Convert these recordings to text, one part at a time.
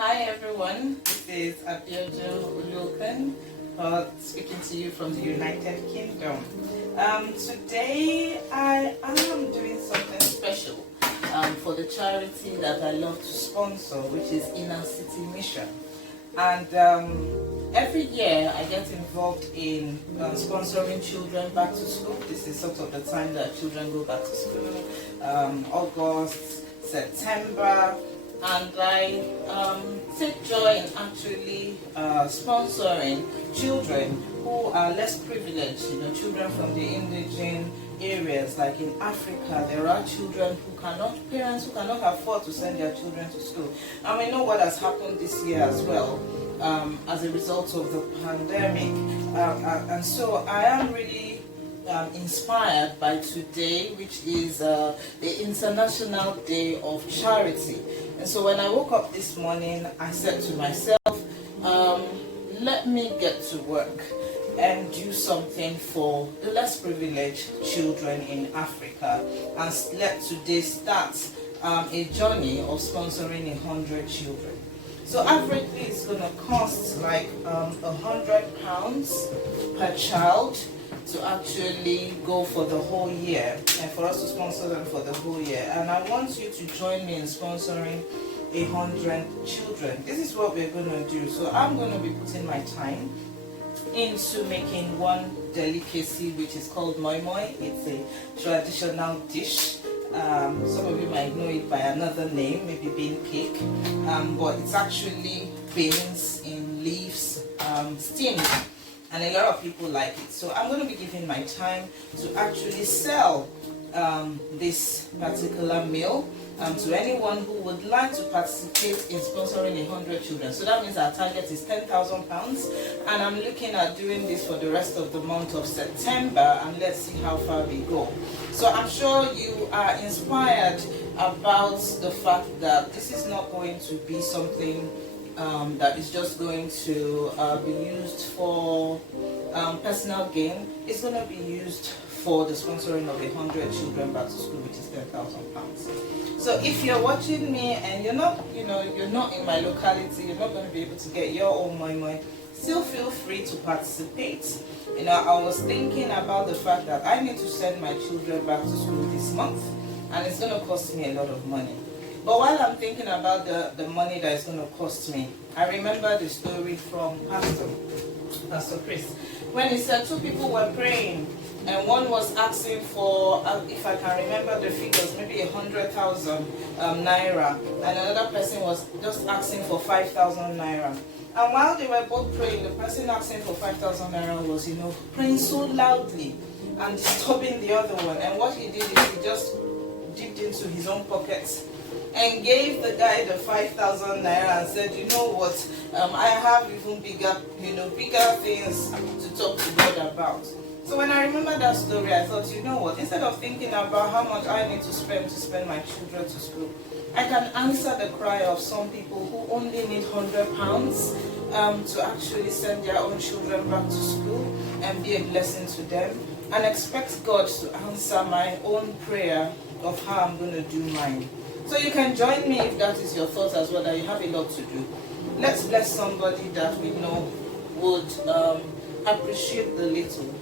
Hi everyone, this is Abiojo Ulukan, speaking to you from the United Kingdom. Today I am doing something special for the charity that I love to sponsor, which is Inner City Mission. And every year I get involved in sponsoring children back to school. This is sort of the time that children go back to school, August, September. And I take joy in actually sponsoring children who are less privileged, children from the indigent areas. Like in Africa, there are children parents who cannot afford to send their children to school. And we know what has happened this year as well, as a result of the pandemic. And so I am really inspired by today, which is the International Day of Charity. And so when I woke up this morning, I said to myself, let me get to work and do something for the less privileged children in Africa, and let today start a journey of sponsoring 100 children. So averagely it's going to cost like £100 per child to actually go for the whole year, and for us to sponsor them for the whole year. And I want you to join me in sponsoring 100 children. This is what we're going to do. So I'm going to be putting my time into making one delicacy which is called moimoi. It's a traditional dish. Some of you might know it by another name, maybe bean cake, but it's actually beans in leaves, steamed. And a lot of people like it. So I'm going to be giving my time to actually sell this particular meal to anyone who would like to participate in sponsoring 100 children. So that means our target is £10,000, and I'm looking at doing this for the rest of the month of September, and let's see how far we go. So I'm sure you are inspired about the fact that this is not going to be something that is just going to be used for personal gain. It's going to be used for the sponsoring of 100 children back to school, which is £10,000. So if you're watching me and you're not in my locality, you're not going to be able to get your own moimoi, still feel free to participate. I was thinking about the fact that I need to send my children back to school this month, and it's going to cost me a lot of money. But while I'm thinking about the money that is going to cost me, I remember the story from Pastor Chris, when he said two people were praying, and one was asking for, if I can remember the figures, maybe 100,000 naira, and another person was just asking for 5,000 naira. And while they were both praying, the person asking for 5,000 naira was, praying so loudly and disturbing the other one. And what he did is he just dipped into his own pockets and gave the guy the 5,000 naira and said, you know what, I have even bigger things to talk to God about. So when I remember that story, I thought, you know what, instead of thinking about how much I need to spend my children to school, I can answer the cry of some people who only need £100 to actually send their own children back to school and be a blessing to them, and expect God to answer my own prayer of how I'm going to do mine. So you can join me if that is your thoughts as well, that you have a lot to do. Let's bless somebody that we know would appreciate the little,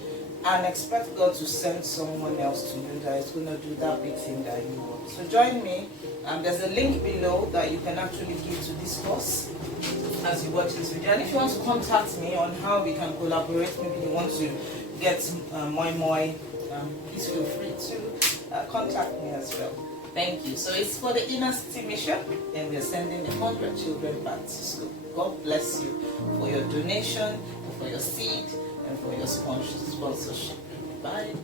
and expect God to send someone else to you that is going to do that big thing that you want. So join me. There's a link below that you can actually give to this cause as you watch this video. And if you want to contact me on how we can collaborate, maybe you want to get moimoi, please feel free to contact me as well. Thank you. So it's for the Inner City Mission, and we're sending 100 children back to school. God bless you for your donation, and for your seed, and for your sponsorship. Bye.